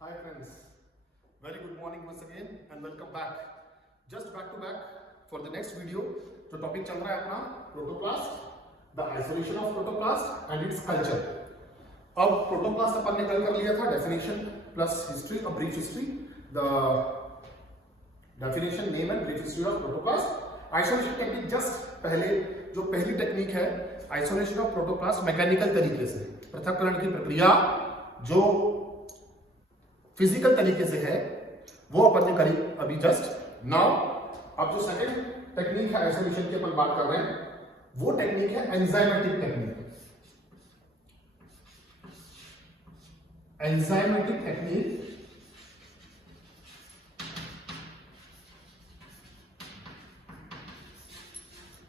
Hi friends, very good morning once again and welcome back. Just back to back for the next video. जो topic चल रहा है अपना protoplast, the isolation of protoplast and its culture. अब protoplast अपन ने कल कर लिया था definition plus history, a brief history, the definition, name and brief history of protoplast. Isolation technique just पहले जो पहली टेक्निक है आइसोलेशन ऑफ प्रोटोप्लास्ट, मैकेनिकल तरीके से पृथक्करण की प्रक्रिया जो फिजिकल तरीके से है वो अपन ने करी अभी जस्ट नाउ. अब जो सेकंड टेक्निक है आइसोलेशन की अपन बात कर रहे हैं वो टेक्निक है enzymatic technique. Enzymatic technique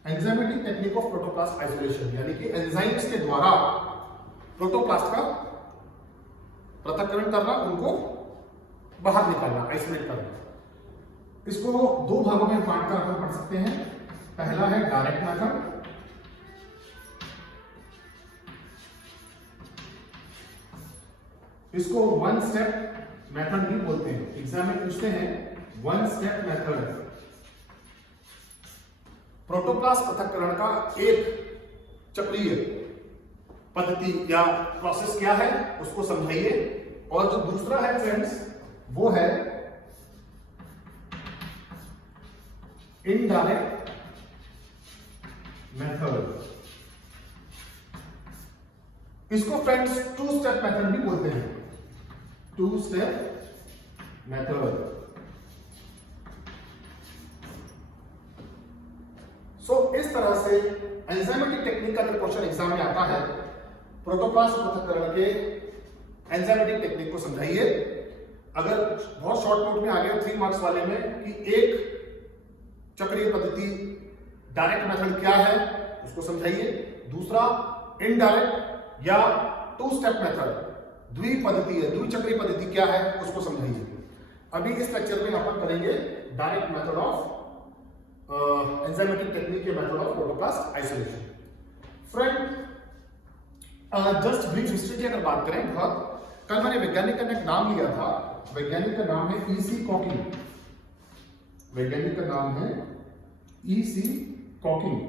enzymatic technique of protoplast isolation, यानी कि एंजाइम्स के द्वारा प्रोटोप्लास्ट का पृथक्करण करना, उनको बाहर निकालना, आइसोलेट करना. इसको दो भागों में बांट कर अपन पढ़ सकते हैं. पहला है डायरेक्ट मेथड, इसको वन स्टेप मेथड भी बोलते हैं. एग्जाम में पूछते हैं वन स्टेप मेथड. प्रोटोप्लास्ट पृथक्करण का एक चक्रीय पद्धति या प्रोसेस क्या है उसको समझाइए. और जो दूसरा है फ्रेंड्स वो है इनडायरेक्ट मेथड. इसको फ्रेंड्स टू स्टेप मेथड भी बोलते हैं. To step method. सो इस तरह से एंजाइमेटिक टेक्निक का अगर क्वेश्चन एग्जाम में आता है, प्रोटोप्लास्ट पृथक्करण के एंजाइमेटिक टेक्निक को समझाइए. अगर बहुत शॉर्ट नोट में आ गया 3 मार्क्स वाले में कि एक चक्रीय पद्धति डायरेक्ट मेथड क्या है उसको समझाइए, दूसरा इनडायरेक्ट या टू स्टेप मेथड द्विपद्धति है, द्विचक्रीय पद्धति क्या है उसको समझाइए. अभी इस लेक्चर में अपन करेंगे direct method of enzymatic technique के method of protoplast isolation. Friend just brief history की अगर बात करें, बहुत कल मैंने वैज्ञानिक का एक नाम लिया था. वैज्ञानिक का नाम है ईसी कॉकिंग. वैज्ञानिक का नाम है ईसी कॉकिंग.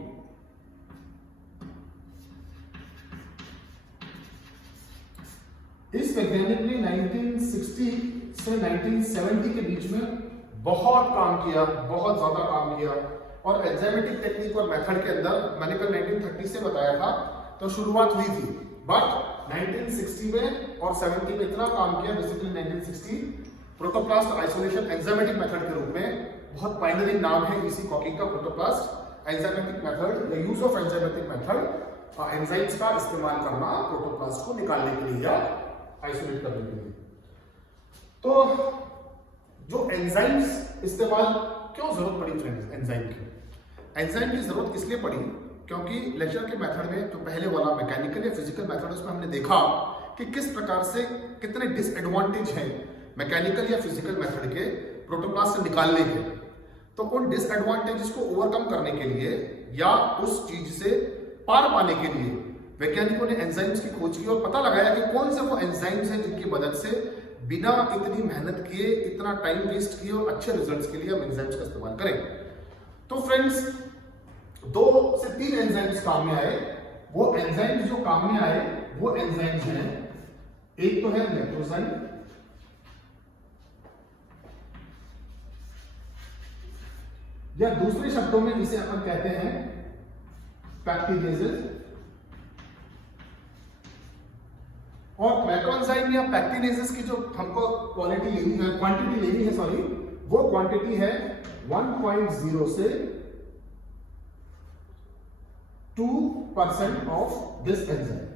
इस वैज्ञानिक ने 1960 से 1970 के बीच में बहुत काम किया, बहुत ज्यादा काम किया. और एंजाइमेटिक टेक्निक और मेथड के अंदर मैंने कल 1930 से बताया था तो शुरुआत हुई थी, बट 1960 में और 70 में इतना काम किया. Basically 1960 protoplast isolation enzymatic method के रूप में बहुत पायनियरिंग नाम है ईसी कॉकिंग का. प्रोटोप्लास्ट एंजाइमेटिक मेथड या use of enzymatic method, enzymes का इस्तेमाल करना प्रोटोप्लास्ट को निकालने के लिए या आइसोलेट करने के लिए. तो जो एंजाइम्स इस्तेमाल क्यों जरूरत पड़ी फ्रेंड्स, एंजाइम की एंजाइम की जरूरत इसलिए पड़ी क्योंकि लेक्चर के मेथड में जो पहले वाला मैकेनिकल या फिजिकल मेथड उसमें हमने देखा कि किस प्रकार से कितने डिसएडवांटेज हैं मैकेनिकल या फिजिकल मेथड के प्रोटोप्लास्ट से निकालने के. तो उन डिसएडवांटेजेस को ओवरकम करने के लिए या उस चीज से पार पाने के लिए वैज्ञानिकों ने एंजाइम्स की खोज की और पता लगाया कि कौन से वो एंजाइम्स हैं जिनकी मदद से बिना इतनी मेहनत किए, इतना टाइम वेस्ट किए और अच्छे रिजल्ट्स के लिए हम एंजाइम्स का इस्तेमाल करें. तो फ्रेंड्स 2 से 3 एंजाइम्स काम में आए. वो एंजाइम्स जो काम में आए वो एंजाइम्स हैं, एक तो है मेट्रोजाइम, या दूसरे शब्दों में इसे अपन कहते हैं पैक्टिनेजेस. और मैक्रोएंजाइम या पैक्टिनेजेस की जो हमको क्वालिटी लेनी है, क्वांटिटी लेनी है, सॉरी, वो क्वांटिटी है 1.0 से 2% ऑफ दिस एंजाइम.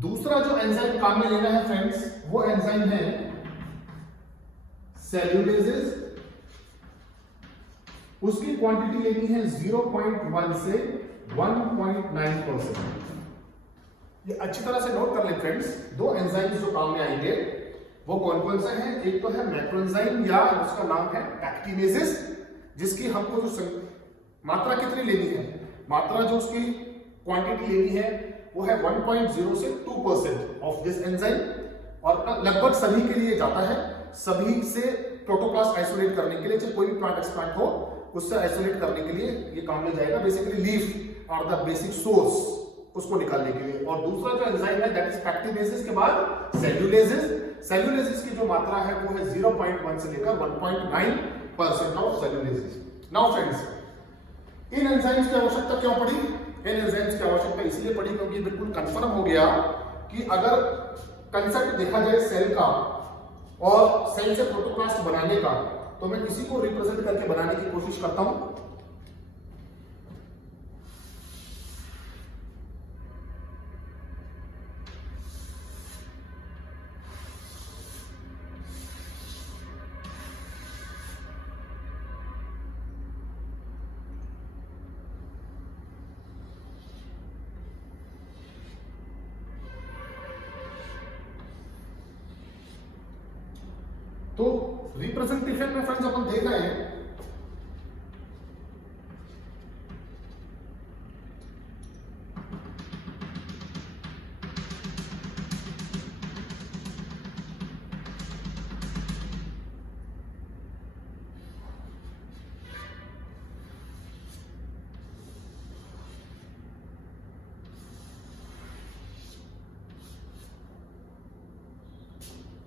दूसरा जो एंजाइम काम में लेना है फ्रेंड्स वो एंजाइम है सेल्यूलेजेस. उसकी क्वांटिटी लेनी है 0.1 से 1.9%. ये अच्छी तरह से नोट कर ले फ्रेंड्स. 2 एंजाइम्स जो काम में आएंगे वो कौन कौन से हैं. एक तो है मैक्रोएंजाइम या उसका नाम है पैक्टिनेजेस, जिसकी हमको जो मात्रा कितनी लेनी है, मात्रा जो उसकी क्वांटिटी लेनी है वो है 1.0 से 2% ऑफ दिस एंजाइम. और लगभग सभी के लिए जाता है, सभी से प्रोटोप्लास्ट आइसोलेट करने के लिए, चाहे कोई भी प्लांट एक्सप्लांट हो उससे आइसोलेट करने के लिए ये काम में जाएगा। बेसिकली लीफ और द बेसिक सोर्स उसको निकालने के लिए। और दूसरा जो एंजाइम है दैट इज पैक्टिनेसेस के बाद सेल्यूलेजेस। सेल्यूलेजेस की जो मात्रा है वो है 0.1 से लेकर 1.9% ऑफ सेल्यूलेजेस। नाउ फ्रेंड्स, इन एंजाइम्स की आवश्यकता क्यों पड़ी? इन एंजाइम्स की आवश्यकता इसलिए पड़ी क्योंकि बिल्कुल कंफर्म हो गया कि अगर कंसेप्ट देखा जाए सेल का और सेल से प्रोटोप्लास्ट बनाने का, तो मैं किसी को रिप्रेजेंट करके बनाने की कोशिश करता हूं। तो रिप्रेजेंटेशन में फ्रेंड्स अपन देख रहे हैं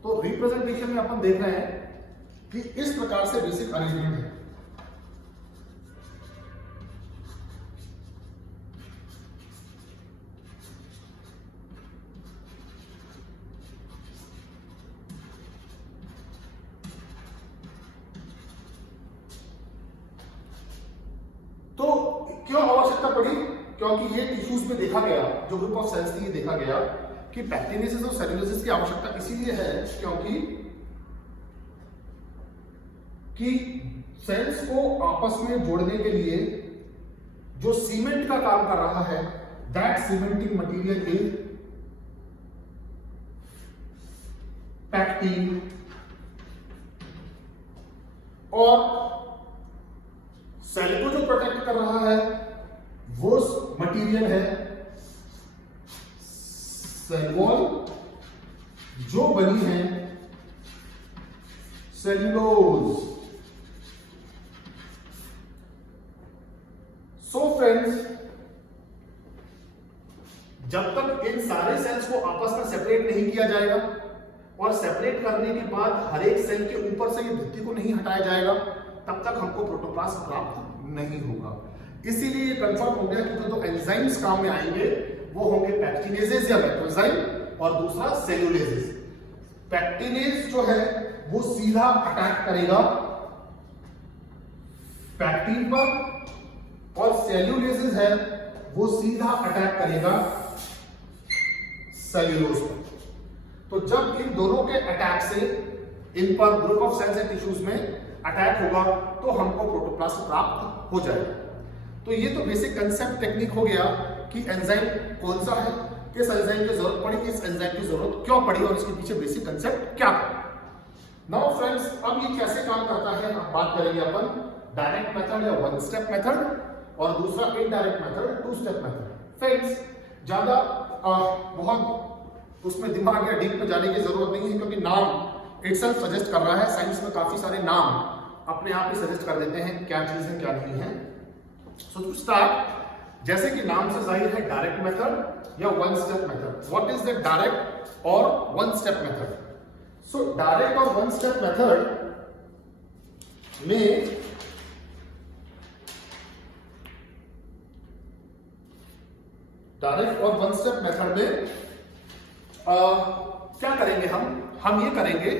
तो रिप्रेजेंटेशन में अपन देख रहे हैं कि इस प्रकार से बेसिक अरेंजमेंट है। तो क्यों आवश्यकता पड़ी? क्योंकि ये टिश्यूज में देखा गया, जो ग्रुप ऑफ सेल्स थी, ये देखा गया कि पैक्टिनेसिस और सेल्यूलोसिस की आवश्यकता इसीलिए है कि सेल्स को आपस में जोड़ने के लिए जो सीमेंट का काम कर रहा है, that cementing material is pectin, और सेल को जो प्रोटेक्ट कर रहा है वो मटेरियल है सेल वॉल, जो बनी है सेल्यूलोज। सो फ्रेंड्स, जब तक इन सारे सेल्स को आपस में सेपरेट नहीं किया जाएगा और सेपरेट करने के बाद हर एक सेल के ऊपर से ये भित्ति को नहीं हटाया जाएगा, तब तक हमको प्रोटोप्लास्ट प्राप्त नहीं होगा। इसीलिए ये कंफर्म हो गया कि जो दो एंजाइम्स काम में आएंगे वो होंगे पैक्टिनेजेस या मैक्रोजाइम, और दूसरा सेल्यूलेजेस। पैक्टिनेज जो है वो सीधा अटैक करेगा पैक्टिन पर, और सेल्यूलेजेस है वो सीधा अटैक करेगा सेल्यूलोज पर। तो जब इन दोनों के अटैक से इन पर group of cells and tissues में अटैक होगा तो हमको प्रोटोप्लास्ट प्राप्त हो जाएगा। तो ये तो बेसिक कंसेप्ट टेक्निक हो गया कि एंजाइम कौन सा है, किस एंजाइम की जरूरत पड़ी, किस एंजाइम की जरूरत क्यों पड़ी, और इसके पीछे बेसिक कंसेप्ट क्या था। नाउ फ्रेंड्स, अब ये कैसे काम करता है, अब बात करेंगे अपन डायरेक्ट मेथड या वन स्टेप मेथड, और दूसरा indirect method, two step method. Friends, ज्यादा बहुत उसमें दिमाग या डीप में जाने की जरूरत नहीं है, क्योंकि नाम इटसेल्फ सजेस्ट कर रहा है। साइंस में काफी सारे नाम अपने आप ही सजेस्ट कर देते हैं क्या चीज है क्या नहीं है। सो टू स्टार्ट, जैसे कि नाम से जाहिर है डायरेक्ट मेथड या one step method. What is the direct और one step method? So direct और वन स्टेप मेथड में डायरेक्ट और वन स्टेप मेथड में क्या करेंगे हम ये करेंगे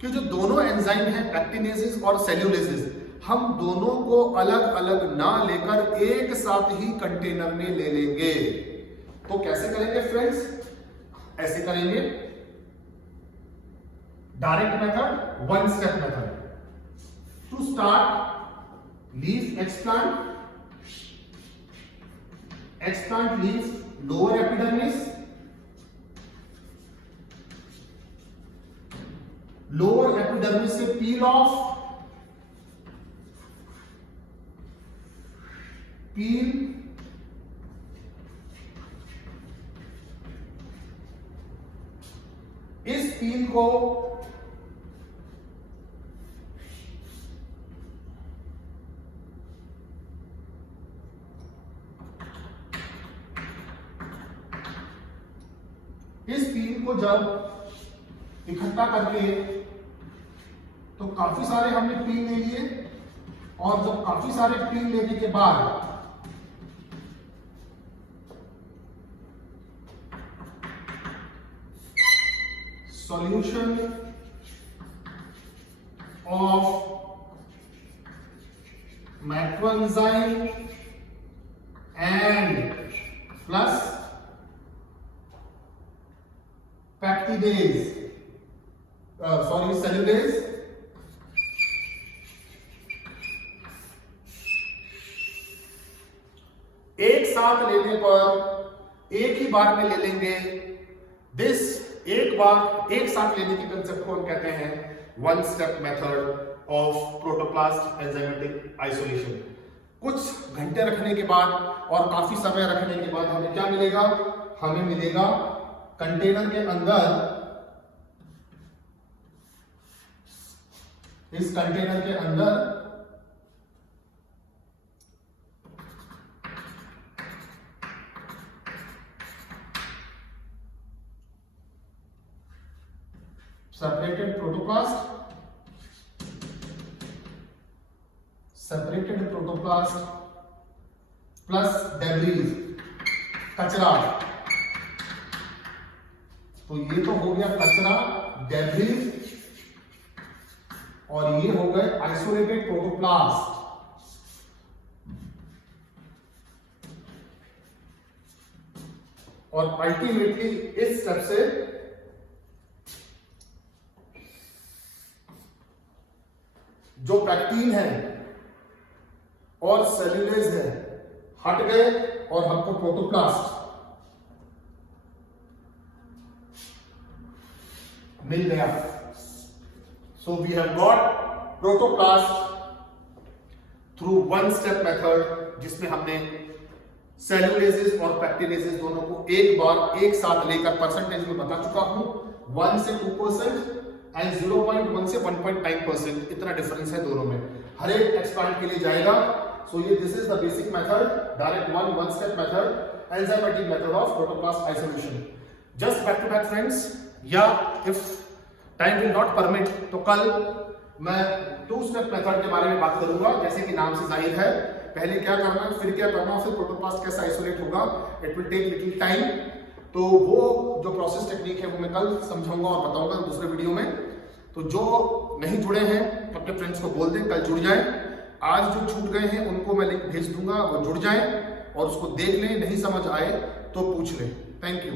कि जो दोनों एंजाइम है पैक्टिनेसेस और सेल्यूलेसेस, हम दोनों को अलग अलग ना लेकर एक साथ ही कंटेनर में ले लेंगे। तो कैसे करेंगे फ्रेंड्स? ऐसे करेंगे, direct method, one step method. To start, leaf explant leaf lower epidermis, lower epidermis से पील ऑफ, पील, इस पील को जब इकट्ठा करके तो काफी सारे हमने पील ले लिए, और जब काफी सारे पील लेने के बाद solution of macerozyme and plus pectinase cellulase एक साथ लेने पर एक ही बार में ले लेंगे। एक साथ लेने की कंसेप्ट को हम कहते हैं one step method of protoplast enzymatic isolation. कुछ घंटे रखने के बाद और काफी समय रखने के बाद हमें क्या मिलेगा? हमें मिलेगा कंटेनर के अंदर, इस कंटेनर के अंदर separated protoplast प्लस डेब्रीज, कचरा। तो ये तो हो गया कचरा, डेब्रीज, और ये हो गए आइसोलेटेड प्रोटोप्लास्ट। और अल्टीमेटली इस स्टेप से जो पैक्टीन है और सेल्यूलेज है हट गए और हमको प्रोटोप्लास्ट मिल गया। So we have got protoplast through one step method, जिसमें हमने सेल्यूलेजेस और पैक्टिनेजेस दोनों को एक बार एक साथ लेकर परसेंटेज में बता चुका हूं। 1 से 2% एंड 0.1 से 1.9%, इतना डिफरेंस है दोनों में। हर एक एक्सपांड के लिए जाएगा। सो ये this is the basic method, direct one step method, enzymatic method of protoplast isolation. Just back to back friends, या if time will not permit तो कल मैं 2 स्टेप मेथड के बारे में बात करूंगा। जैसे कि नाम से जाहिर है, पहले क्या करना है, फिर क्या करना है, फिर प्रोटोप्लास्ट कैसे आइसोलेट होगा। It will take little time. तो वो जो प्रोसेस टेक्निक है वो मैं कल समझाऊंगा और बताऊंगा दूसरे वीडियो में। तो जो नहीं जुड़े हैं अपने फ्रेंड्स को बोल दें कल जुड़ जाएं। आज जो छूट गए हैं उनको मैं लिंक भेज दूंगा, वो जुड़ जाएं और उसको देख लें। नहीं समझ आए तो पूछ लें। Thank you.